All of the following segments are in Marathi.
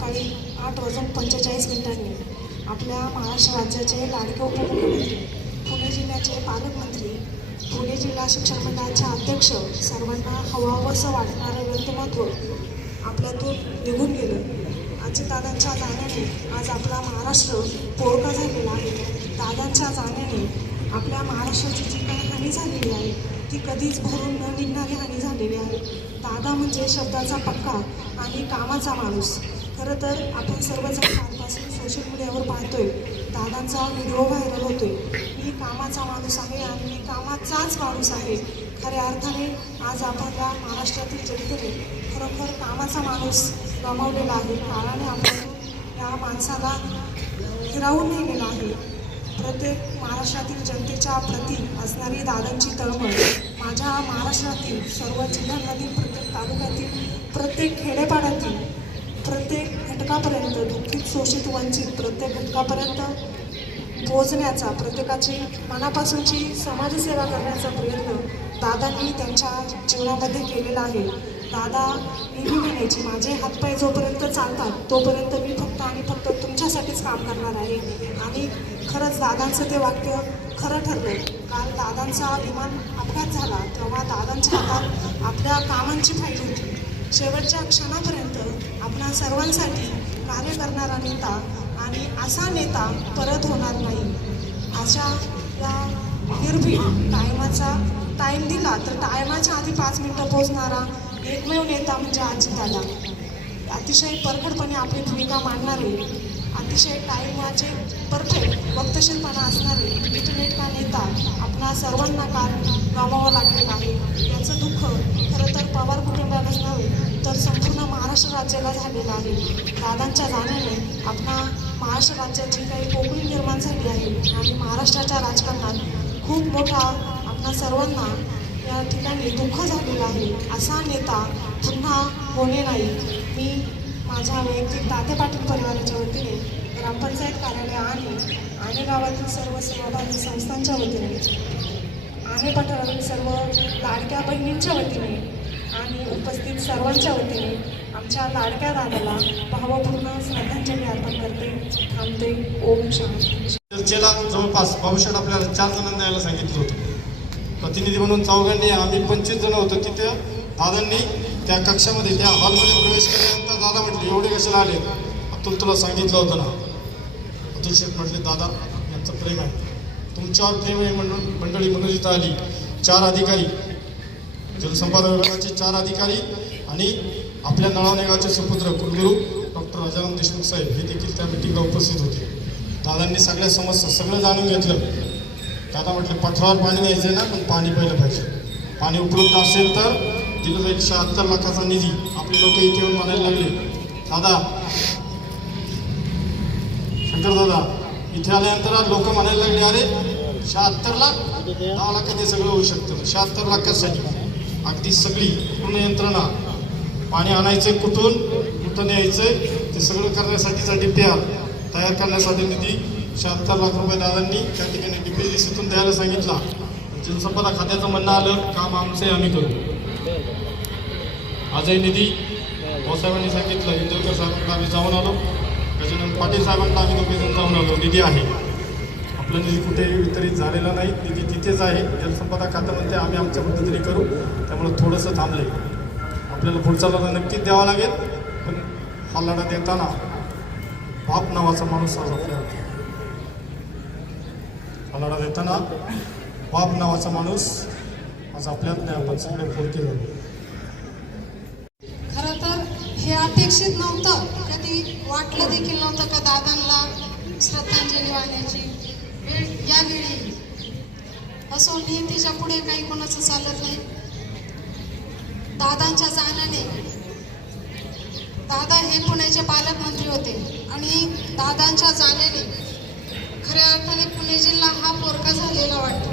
सकाळी 8:45 आपल्या महाराष्ट्र राज्याचे लाडके उपमुख्यमंत्री, पुणे जिल्ह्याचे पालकमंत्री, पुणे जिल्हा शिक्षण मंडळाचे अध्यक्ष, सर्वांना हवाहवसं वाटणारं व्यक्तिमत्व आपल्यातून निघून गेलं. अजितदादांच्या जाण्याने आज आपला महाराष्ट्र पोरका झालेला आहे. दादांच्या जाण्याने आपल्या महाराष्ट्राची जी काही हानी झालेली आहे ती कधीच भरून न निघणारी हानी झालेली आहे. दादा म्हणजे शब्दाचा पक्का आणि कामाचा माणूस. खरं तर आपण सर्वजण कालपासून सोशल मीडियावर पाहतोय, दादांचा व्हिडिओ व्हायरल होतोय. मी कामाचा माणूस आहे आणि मी कामाचाच माणूस आहे. खऱ्या अर्थाने आज आपल्या महाराष्ट्रातील जनतेने खरोखर कामाचा माणूस गमावलेला आहे. काळाने आपल्यातून या माणसाला हिरावून नेलेला आहे. प्रत्येक महाराष्ट्रातील जनतेच्या प्रती असणारी दादांची तळमळ माझ्या महाराष्ट्रातील सर्व जिल्ह्यांमधील, प्रत्येक तालुक्यातील, प्रत्येक खेडेपाड्यातील, प्रत्येक घटकापर्यंत, दुःखित, शोषित, वंचित प्रत्येक घटकापर्यंत पोहोचण्याचा, प्रत्येकाची मनापासूनची समाजसेवा करण्याचा प्रयत्न दादांनी त्यांच्या जीवनामध्ये केलेला आहे. दादा नेहमी म्हणायचे, माझे हातपाय जोपर्यंत चालतात तोपर्यंत मी फक्त आणि फक्त तुमच्यासाठीच काम करणार आहे. आणि खरंच दादांचं ते वाक्य खरं ठरलं. काल दादांचा विमान अपघात झाला तेव्हा दादांच्या हातात आपल्या कामांची फाईल होती. शेवटच्या क्षणापर्यंत आपणा सर्वांसाठी कार्य करणारा नेता आणि असा नेता परत होणार नाही. अशा या निर्भीड टाईम दिला तर टायमाच्या आधी 5 मिनिटं पोहोचणारा एकमेव नेता म्हणजे अजितदादा. अतिशय परखडपणे आपली भूमिका मांडणारे, अतिशय टाईमाचे परफेक्ट वक्तशीरपणा असणारे इंटरनेटचा नेता आपणा सर्वांना काल गमावं लागलेलं आहे. याचं दुःख खरं तर पवार कुटुंबालाच नव्हे तर संपूर्ण महाराष्ट्र राज्याला झालेलं आहे. दादांच्या जाण्याने आपणा महाराष्ट्र राज्यात जी काही पोकळी निर्माण झाली आहे आणि महाराष्ट्राच्या राजकारणात खूप मोठा आपणा सर्वांना या ठिकाणी दुःख झालेलं आहे. असा नेता पुन्हा होणे नाही. मी माझ्या वैयक्तिक ताते पाटील परिवाराच्या वतीने, ग्रामपंचायत कार्यालय आणि गावातील सर्व सेवाभावी संस्थांच्या वतीने, आणि पठारातील सर्व लाडक्या बहिणींच्या वतीने आणि उपस्थित सर्वांच्या वतीने आमच्या लाडक्या दादाला भावपूर्ण श्रद्धांजली अर्पण करते. थांबते. ओम शांती. चर्चेला जवळपास भविष्यात आपल्याला 4 जणांना यायला सांगितलं होतं. प्रतिनिधी म्हणून चौघांनी, आम्ही 25 जण होतो. तिथे दादांनी त्या कक्षामध्ये, त्या हॉलमध्ये प्रवेश केल्यानंतर दादा म्हटले, एवढे कशाला आले? अतुल तुला सांगितलं होतं ना. अतुल शेठ म्हटले, दादा यांचं प्रेम आहे, तुमच्यावर प्रेम आहे म्हणून मंडळी म्हणून इथं आली. 4 अधिकारी, जलसंपदा विभागाचे 4 अधिकारी आणि आपल्या नळावणे गावचे सुपुत्र कुलगुरू डॉक्टर राजाराम देशमुख साहेब हे देखील त्या मिटिंगला उपस्थित होते. दादांनी सगळ्या समस्या सगळं जाणून घेतलं. दादा म्हटलं, पठारावर पाणी न्यायचं ना, पण पाणी पहिलं पाहिजे. पाणी उपलब्ध असेल तर दिलं जाईल. 76 लाखाचा निधी. आपले लोक इथे येऊन म्हणायला लागले, दादा, शंकर दादा, इथे आल्यानंतर लोक म्हणायला लागले, अरे 76 लाख, 10 लाखात हे सगळं होऊ शकतं. 76 लाखासाठी अगदी सगळी पूर्ण यंत्रणा, पाणी आणायचं कुठून यायचं ते सगळं करण्यासाठीचा DPR तयार करण्यासाठी निधी 76 लाख रुपये दादांनी त्या ठिकाणी DPCतून द्यायला सांगितला. जलसंपदा खात्याचं म्हणणं आलं, काम आमचे आम्ही करू. आजही निधी भाऊसाहेबांनी सांगितलं, इंदोरकर साहेबांना आम्ही जाऊन आलो, गजानन पाटील साहेबांना आम्ही दोघेजण जाऊन आलो. निधी आहे, आपला निधी कुठेही वितरित झालेला नाही, निधी तिथेच आहे. जलसंपदा खातं म्हणते आम्ही आमच्या पद्धतीने करू, त्यामुळे थोडंसं थांबलंय. आपल्याला पुढचा लढा नक्कीच द्यावा लागेल, पण हा लढा देताना बाप नावाचा माणूस आज आपल्याला, हा लढा देताना बाप नावाचा माणूस आज आपल्यात नाही. आपण सगळे पोरके झालो. खरं तर हे अपेक्षित नव्हतं, कधी वाटलं देखील नव्हतं का दादांना श्रद्धांजली वाहण्याची वेळ यावेळी. असो, नियतीच्या पुढे काही कोणाचं चालत नाही. दादांच्या जाण्याने, दादा हे पुण्याचे पालकमंत्री होते आणि दादांच्या जाण्याने खऱ्या अर्थाने पुणे जिल्हा हा पोरका झालेला वाटतो.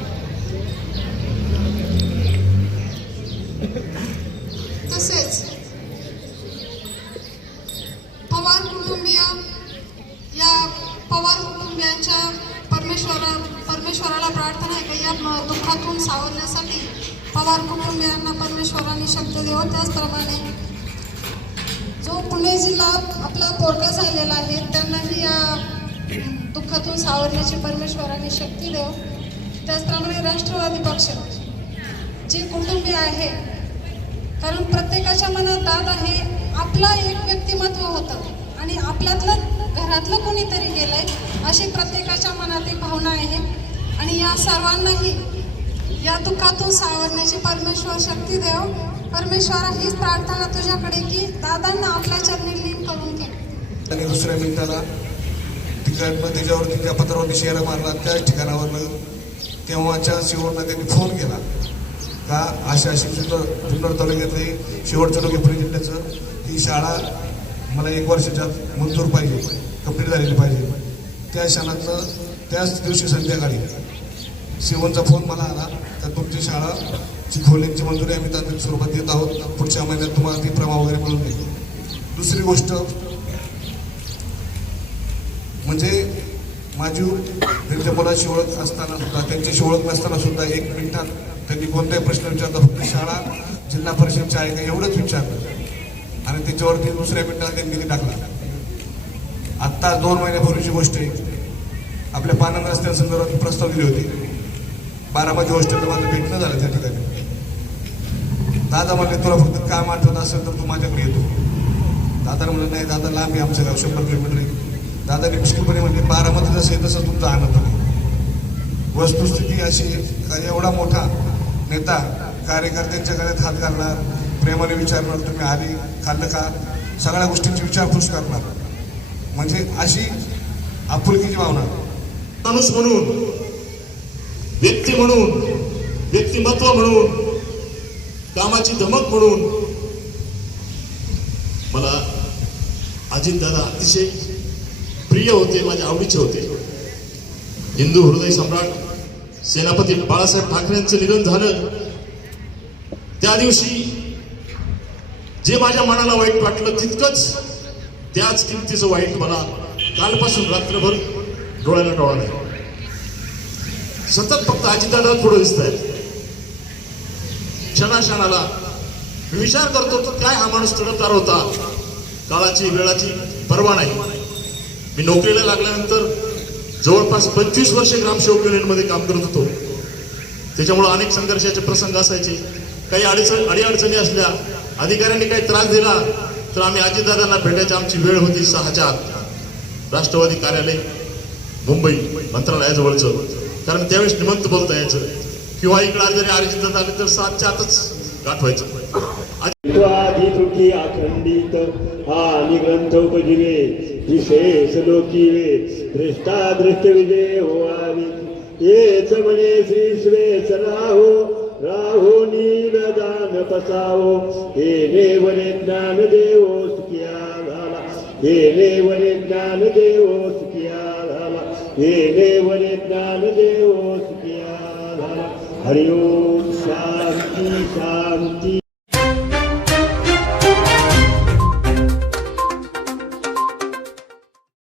तसेच पवार कुटुंबीय, या पवार कुटुंबियांच्या परमेश्वराला प्रार्थना आहे की या दुःखातून सावरण्यासाठी पवार कुटुंबियांना परमेश्वरांनी शब्द देव. त्याचप्रमाणे जो पुणे जिल्हा आपला पोरका झालेला आहे त्यांनाही या दुःखातून सावरण्याची परमेश्वराने शक्ती देव. त्याचप्रमाणे राष्ट्रवादी पक्ष जे कुटुंबीय आहे, कारण प्रत्येकाच्या मनात दाद आहे, आपला एक व्यक्तिमत्व होतं आणि आपल्यातलं घरातलं कोणीतरी गेलंय अशी प्रत्येकाच्या मनात एक भावना आहे. आणि या सर्वांनाही या दुःखातून सावरण्याची परमेश्वर शक्ती देव. परमेश्वरा हीच प्रार्थना तुझ्याकडे की दादांना आपल्या चरणी लीन करून घे. आणि दुसऱ्या मिनिटाला तिकडनं त्याच्यावरती त्या पत्रावरती शेरा मारला त्याच ठिकाणावरनं तेव्हाच्या शेवटला त्यांनी फोन केला का अशा अशी जुन्नर तालुक्यातली शेवटच्या टोके पुणे जिल्ह्याचं ही शाळा मला 1 वर्षाच्यात मंजूर पाहिजे, कंप्लीट झालेली पाहिजे. त्या क्षणातनं त्याच दिवशी संध्याकाळी शिवनचा फोन मला आला तर तुमची शाळाची खोल्यांची मंजुरी आम्ही तांत्रिक स्वरूपात देत आहोत, पुढच्या महिन्यात तुम्हाला ती प्रमा वगैरे मिळून देईल. दुसरी गोष्ट म्हणजे माझी त्यांच्या मुलाची ओळख असताना सुद्धा त्यांच्याशी ओळख नसताना सुद्धा 1 मिनिटात त्यांनी कोणताही प्रश्न विचारता फक्त शाळा जिल्हा परिषदच्या आहे का एवढंच विचारलं आणि त्याच्यावरती दुसऱ्या मिनिटाला त्यांनी निधी टाकला. आत्ता 2 महिन्यापूर्वीची गोष्ट आहे. आपल्या पानंद रस्त्यांसंदर्भात प्रस्ताव दिली होती. बारामती हॉस्टेलला माझं भेटणं झालं त्या ठिकाणी. दादा म्हणले तुला फक्त काम आठवत असेल तर तू माझ्याकडे येतो. दादा म्हणलं नाही दादा लांब आहे आमचं गाव 100 किलोमीटर आहे. दादाने मुश्किलपणे म्हणले बारामती जसं आहे तसं तुमचं आणत नाही. वस्तुस्थिती अशी एवढा मोठा नेता कार्यकर्त्यांच्या गळ्यात हात घालणार, प्रेमाने विचारणार तुम्ही आली खाल्लं का, सगळ्या गोष्टींची विचारपूस करणार, म्हणजे अशी आपुलकीची भावना. माणूस म्हणून, व्यक्ती म्हणून, व्यक्तिमत्व म्हणून, कामाची धमक म्हणून मला अजितदादा अतिशय प्रिय होते, माझ्या आवडीचे होते. हिंदू हृदय सम्राट सेनापती बाळासाहेब ठाकरेंचं निधन झालं त्या दिवशी जे माझ्या मनाला वाईट वाटलं तितकंच त्याच किमतीचं वाईट मला कालपासून रात्रभर डोळ्याला डोळा नाही. सतत फक्त अजितदादा पुढे दिसत आहेत. क्षणाक्षणाला मी विचार करतो तर काय हा माणूस तडफदार होता, काळाची वेळाची पर्वा नाही. मी नोकरीला लागल्यानंतर जवळपास 25 वर्षे ग्रामसेवक युनियनमध्ये काम करत होतो. त्याच्यामुळे अनेक संघर्षाचे प्रसंग असायचे. काही अडीअडचणी असल्या, अधिकाऱ्यांनी काही त्रास दिला तर आम्ही अजितदादांना भेटायची आमची वेळ होती 6च्या आत. राष्ट्रवादी कार्यालय मुंबई मंत्रालयाजवळचं, कारण त्यावेळेस निमंत बोलता यायचं किंवा इकडे जरी अजितदादा आले तर 7च्या आतच गाठवायचं. अखंडित आणि ग्रंथ उपजीवे विशेष लोकीवे दृष्टादृष्ट विजय होवावी हेच म्हणे श्री श्वेस राहो नीलदान पसावो हे नेवरे ज्ञान देवो सुखिया झाला हे नेवरे ज्ञान देवो सुखिया झाला हे नेवरे ज्ञान देवो सुखिया झाला. हरिओम शांती शांती.